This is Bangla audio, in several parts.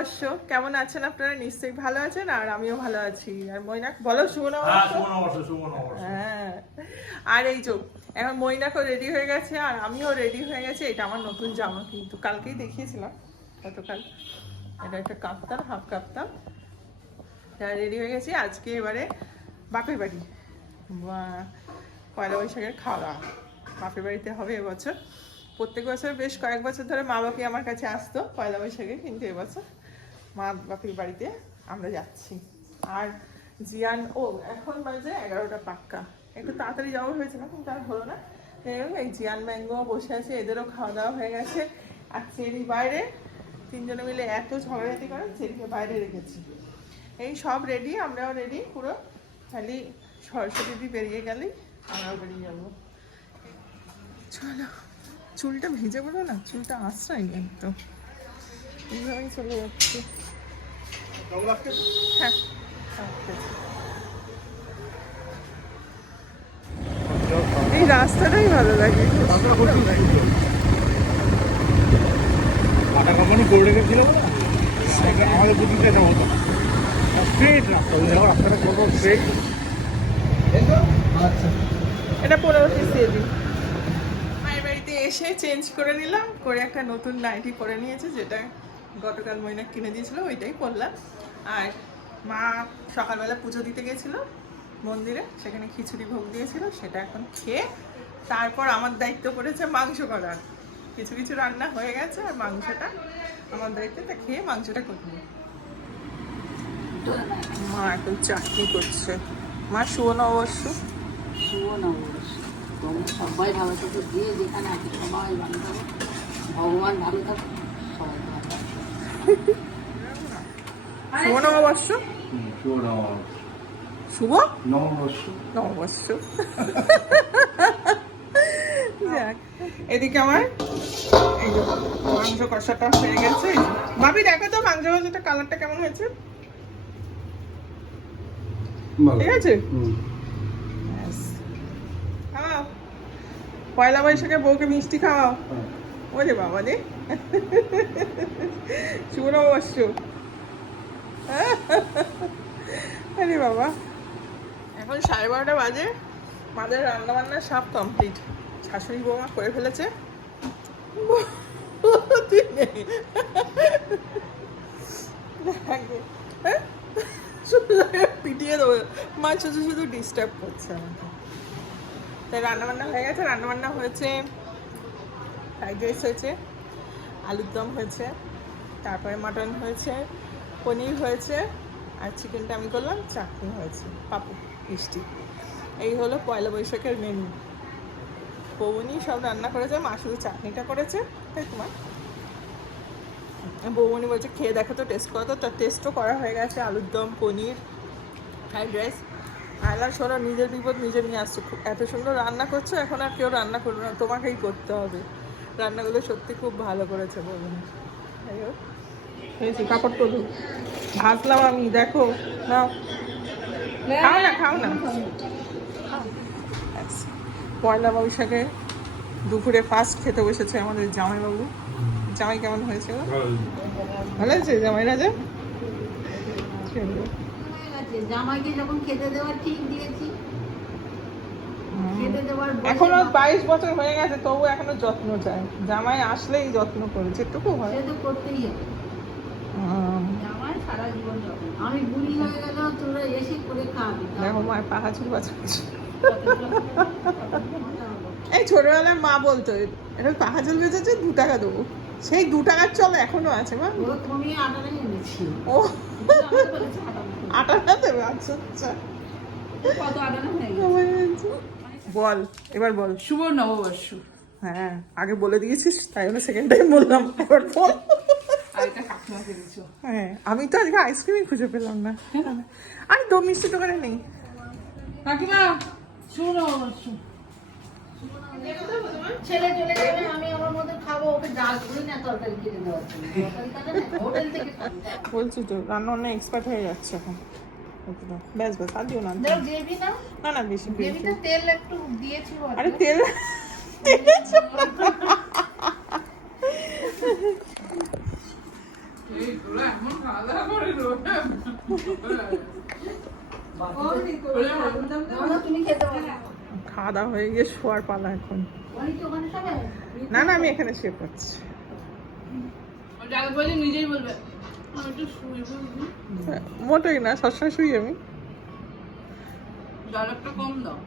নববর্ষ। কেমন আছেন আপনারা? নিশ্চয়ই ভালো আছেন, আর আমিও ভালো আছি। আর মৈনাক বলো শুভ নববর্ষ। হ্যাঁ, আর এই যে এখন মৈনাকও রেডি হয়ে গেছে আর আমিও রেডি হয়ে গেছি। এটা আমার নতুন জামা, কিন্তু কালকেই দেখিয়েছিলাম, গতকাল। এটা একটা কাপ্তান, হাফ কাপ্তান। রেডি হয়ে গেছি আজকে। এবারে বাপের বাড়ি, পয়লা বৈশাখের খাওয়া বাপের বাড়িতে হবে এবছর। প্রত্যেক বছর বেশ কয়েক বছর ধরে মা বাপি আমার কাছে আসতো পয়লা বৈশাখে, কিন্তু এবছর মা বাপির বাড়িতে আমরা যাচ্ছি। আর জিয়ান এখন বাজে 11টা পাক্কা। একটু তাড়াতাড়ি যাওয়া হয়েছিল, কিন্তু আর হলো না। এই জিয়ান ম্যাঙ্গো বসে আছে, এদেরও খাওয়া দাওয়া হয়ে গেছে। আর চেরি বাইরে, তিনজনে মিলে এত ঝগড়াঝাটি করে চেরিকে বাইরে রেখেছি। এই সব রেডি, আমরাও রেডি পুরো। খালি সরস্বতী বেরিয়ে গেলেই আমরাও বেরিয়ে যাবো। চলো, চুলটা ভিজে বলো না, চুলটা আশ্রয়নি একদম, এইভাবেই চলে যাচ্ছে। হ্যাঁ, এই রাস্তাটাই ভালো লাগে। টাটা কোম্পানি করে রেখেছিল আমাদের বুঝতে হতো স্ট্রেট রাস্তা, রাস্তাটা কত স্ট্রেট। আচ্ছা, এটা 15 দিয়ে দিই। মায়ের বাড়িতে এসে চেঞ্জ করে নিলাম, করে একটা নতুন নাইটি পরে নিয়েছে, যেটা গতকাল মৈনাক কিনে দিয়েছিল, ওইটাই পরলাম। আর মা সকালবেলা পুজো দিতে গেছিল মন্দিরে, সেখানে খিচুড়ি ভোগ দিয়েছিল, সেটা এখন খেয়ে তারপর আমার দায়িত্ব পড়েছে মাংস করার। কিছু কিছু রান্না হয়ে গেছে, আর মাংসটা আমার দায়িত্বটা খেয়ে মাংসটা করবো। মা এখন চাটনি করছে। মা শুভ নববর্ষ। শুভ নববর্ষ। তোমরা সবাই ভালো থাকো, যে যেখানে আছে সবাই ভালো থাকো, ভগবান ভালো থাকো, সবাই ভালো থাকো। শুভ নববর্ষ। শুভ নববর্ষ। নববর্ষ। যাক, এদিকে আমার এই যে মাংস কষাটা হয়ে গেছে। ভাবি দেখো তো মাংস কষাটা কালারটা কেমন হয়েছে, ঠিক আছে? খাওয়াও, পয়লা বৈশাখে বউকে মিষ্টি খাওয়াও। ওরে বাবা রে, শুভ নববর্ষ। আরে বাবা, এখন 12:30 বাজে। মাদের রান্না বান্না সব কমপ্লিট, শাশুড়ি বৌমা করে ফেলেছে। পিটিয়ে দেবো, মা শুধু শুধু ডিস্টার্ব করছে আমাকে। তাই রান্নাবান্না হয়ে গেছে। রান্নাবান্না হয়েছে, ফ্রাইড রাইস হয়েছে, আলুর দম হয়েছে, তারপরে মাটন হয়েছে, পনির হয়েছে, আর চিকেনটা আমি করলাম, চাটনি হয়েছে, পাপড়, মিষ্টি। এই হলো পয়লা বৈশাখের মেনু। বৌমনি সব রান্না করেছে, মা শুধু চাটনিটা করেছে। তাই তোমার বৌমনি বলছে খেয়ে দেখো তো, টেস্ট করো তো। তার টেস্টও করা হয়ে গেছে, আলুর দম, পনির, ফ্রাইড রাইস। আয়লার শোনো, নিজের বিপদ নিজে নিয়ে আসছো। এত সুন্দর রান্না করছো, এখন আর কেউ রান্না করবে না, তোমাকেই করতে হবে। রান্নাগুলো সত্যি খুব ভালো করেছে বৌমনি। যাই হোক, হয়েছে। কাপড় তোলো, ভাজলাম আমি, দেখো। নাও, খাও না, খাও না। পয়লা বৈশাখে দুপুরে ফার্স্ট খেতে বসেছে আমাদের জামাইবাবু। জামাই কেমন হয়েছে? ভালো হয়েছে জামাই রাজা। জামাইকে যখন খেতে দেওয়ার ঠিক দিয়েছি, খেতে দেওয়ার এখনো 22 বছর হয়ে গেছে, তবু এখনো যত্ন চায়। জামাই আসলেই যত্ন করেছে, এটুকু হয়। সে তো করতেই হবে। জামাই সারা জীবন যত্ন। আমি বুড়ি হয়ে গেলেও তোরা এসে করে খাবি। দেখো মায়ের পাহা চুল বাঁচাচ্ছে। এই ছোটবেলায় মা বলতো, এটা পাহা চুল বেঁচেছে, 2 টাকা দেবো। সেই 2 টাকার চল এখনো আছে মা। তুমি আটা নিয়ে এনেছি। ও আটা না দেবে? আচ্ছা আচ্ছা, কত আটা হয়ে গেছে। বল এবার বল। শুভ নববর্ষ। হ্যাঁ, আগে বলে দিয়েছিস, তাই জন্য সেকেন্ড টাইম বললাম। এবার বল। আরেকটা কাকিমাকে দিয়েছো। হ্যাঁ, আমি তো আজকে আইসক্রিমই খুঁজে পেলাম না। আরে দম মিষ্টি দোকানে নেই। কাকিমা, শুভ নববর্ষ। ছেলে চলে যাবে, আমি আমার মধ্যে খাবো, ওকে ডাল করি না তরকারি কিনে দেওয়ার জন্য। হোটেল থেকে বলছি তো, রান্না অনেক এক্সপার্ট হয়ে যাচ্ছে এখন। ব্যাস ব্যাস, আর দিও না। দেবি না, না না, বেশি দেবি তো, তেল একটু দিয়েছি। আরে তেল এমন খাওয়া দাওয়া হয়ে গিয়ে শোয়ার পালা এখন। না না, আমি এখানে শুয়ে পড়ছি। নিজেই বলবে মোটেই না, সবসময় শুই আমি। জলটা কম দাও।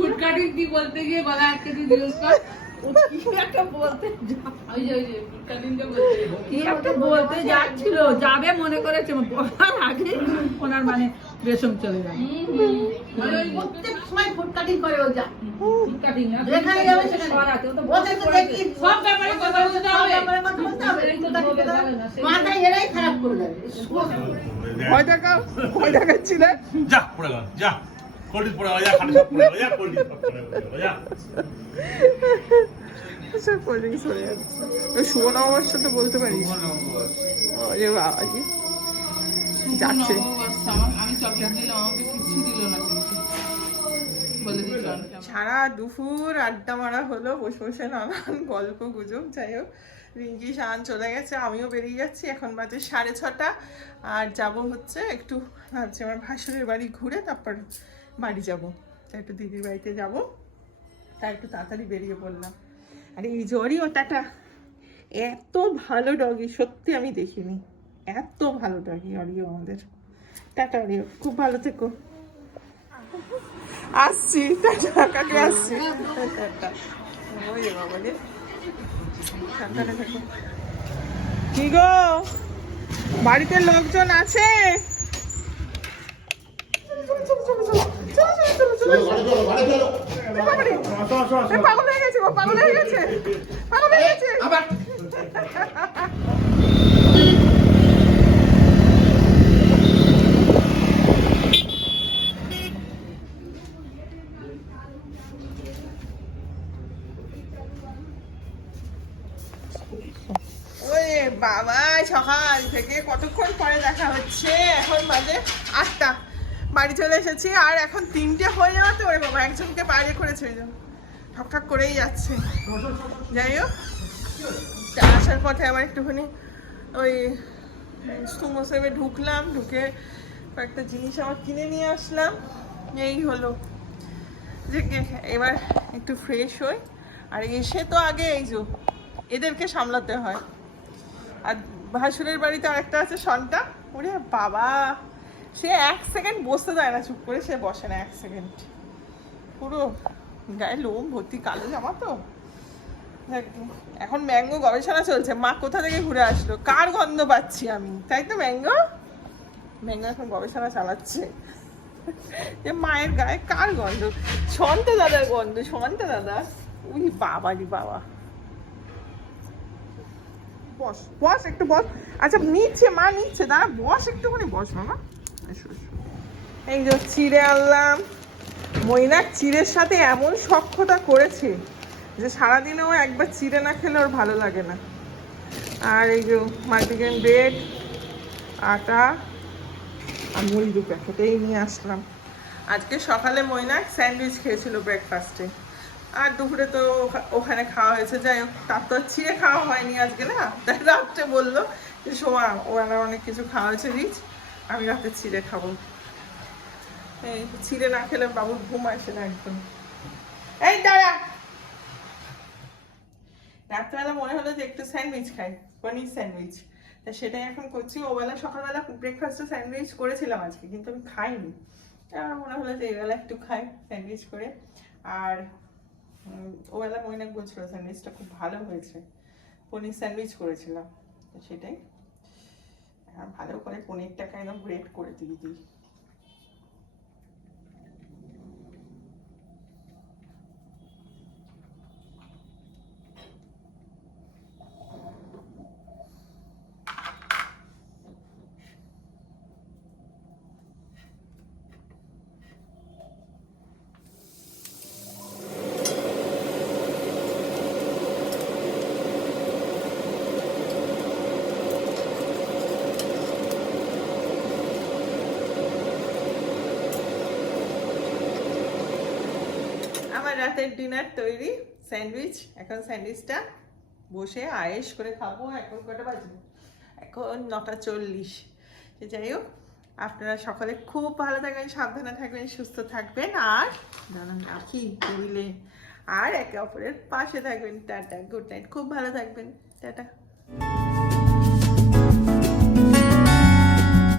ফুটকাটি কি বলতে গিয়ে গলা আটকে দিয়ে দিল কি একটা বলতে যাচ্ছিল, যাবে মনে করেছে, বলার আগে ওনার মানে রেশম চলে যায়। প্রত্যেক সময় ফুটকাটিং করে ও যা ফুটকাটিং না যেখানে যাবে সেখানে সরাতে ও তো সব ব্যাপারে কথা বলতে হবে, মাথায় এরাই খারাপ করে দেবে। ভয় দেখাচ্ছিলে যা পড়ে গেল, যা কোল্ড পড়ে গেল, যা খালি সব পড়ে গেল, যা কোল্ড পড়ে গেল, যা সব কোল্ড ড্রিঙ্কস হয়ে যাচ্ছে। শুভ নববর্ষ তো বলতে পারিস। ওরে বাবাজি যাচ্ছে। আমি চকলেট দিলাম, আমাকে কিচ্ছু দিল না, বলে দিলাম সারা দুপুর আড্ডা মারা হলো, বসে বসে নানান গল্প গুজব। যাই হোক, রিঙ্কি শান চলে গেছে, আমিও বেরিয়ে যাচ্ছি। এখন বাজে 6:30, আর যাব হচ্ছে একটু, ভাবছি আমার ভাসুরের বাড়ি ঘুরে তারপর বাড়ি যাব। তাই একটু দিদির বাড়িতে যাব, তাই একটু তাড়াতাড়ি বেরিয়ে পড়লাম। আর এই জ্বরই ওটাটা এত ভালো ডগি সত্যি আমি দেখিনি, এত ভালো ডগি অরিও আমাদের। টাটা অরিও, খুব ভালো থেকো। আসছি, টাটা কাকে আসছি। টাটা। ওই বাবা রে, সাবধানে থেকো। কি গো, বাড়িতে লোকজন আছে? পাগল হয়ে গেছে, পাগল হয়ে গেছে, পাগল হয়ে গেছে। ওই বাবা, সকাল থেকে কতক্ষণ পরে দেখা হচ্ছে। এখন বাজে 8টা, বাড়ি চলে এসেছি। আর এখন 3টে হয়ে যাওয়াতে ওরে বাবা একজনকে বাইরে করেছে, ওই জন্য ঠকঠক করেই যাচ্ছে। যাই হোক, আসার পথে আবার একটুখানি ওই সুমো সেবে ঢুকলাম, ঢুকে কয়েকটা জিনিস আমার কিনে নিয়ে আসলাম। এই হলো যে এবার একটু ফ্রেশ হই। আর এসে তো আগে এই যে এদেরকে সামলাতে হয়। আর ভাসুরের বাড়িতে আরেকটা আছে সন্টা, ওরে বাবা সে 1 সেকেন্ড বসতে দেয় না, চুপ করে সে বসে না 1 সেকেন্ড। পুরো গায়ে লোম ভর্তি, কালো জামা তো। এখন ম্যাঙ্গো গবেষণা চলছে, মা কোথা থেকে ঘুরে আসলো, কার গন্ধ পাচ্ছি আমি, তাই তো ম্যাঙ্গো ম্যাঙ্গো এখন গবেষণা চালাচ্ছে যে মায়ের গায়ে কার গন্ধ। সন্তা দাদার গন্ধ, সন্তা দাদা। উই বাবা রে বাবা। বস বস, একটু বস। আচ্ছা নিচ্ছে, মা নিচ্ছে, দাঁড়া বস একটুখানি, বস বাবা। এই যে চিড়ে আনলাম। মৈনাক চিড়ের সাথে এমন সখ্যতা করেছে যে সারাদিনেও একবার চিড়ে না খেলে ওর ভালো লাগে না। আর এই যে মাল্টিগ্রেন ব্রেড, আটা আর মুড়ি 2 প্যাকেট এই নিয়ে আসলাম। আজকে সকালে মৈনাক স্যান্ডউইচ খেয়েছিল ব্রেকফাস্টে, আর দুপুরে তো ওখানে খাওয়া হয়েছে। যাই হোক, তার তো চিড়ে খাওয়া হয়নি আজকে না, তাই রাত্রে বললো যে সোমা ওরা অনেক কিছু খাওয়া হয়েছে রিচ, আমি রাতে চিড়ে খাবো। এই চিড়ে না খেলে বাবুর ঘুম আসে না একদম। এই দাঁড়া, রাত্রেবেলা মনে হলো যে একটু স্যান্ডউইচ খাই, পনির স্যান্ডউইচ, তা সেটাই এখন করছি। ওবেলা সকালবেলা ব্রেকফাস্টে স্যান্ডউইচ করেছিলাম আজকে, কিন্তু আমি খাইনি। আমার মনে হলো যে এবেলা একটু খাই স্যান্ডউইচ করে। আর ওবেলা মইনাক বলছিল স্যান্ডউইচটা খুব ভালো হয়েছে, পনির স্যান্ডউইচ করেছিলাম, তো সেটাই ভালো করে পনিরটাকে একদম গ্রেট করে দিই। রাতের ডিনার তৈরি, স্যান্ডউইচ। এখন স্যান্ডউইচটা বসে আয়েশ করে খাবো। এখন কটা বাজে? এখন 9টা 40। তো যাই হোক, আপনারা সকলে খুব ভালো থাকবেন, সাবধানে থাকবেন, সুস্থ থাকবেন, আর জানান রাখি টেবিলে, আর একে অপরের পাশে থাকবেন। টাটা, গুড নাইট, খুব ভালো থাকবেন, টাটা।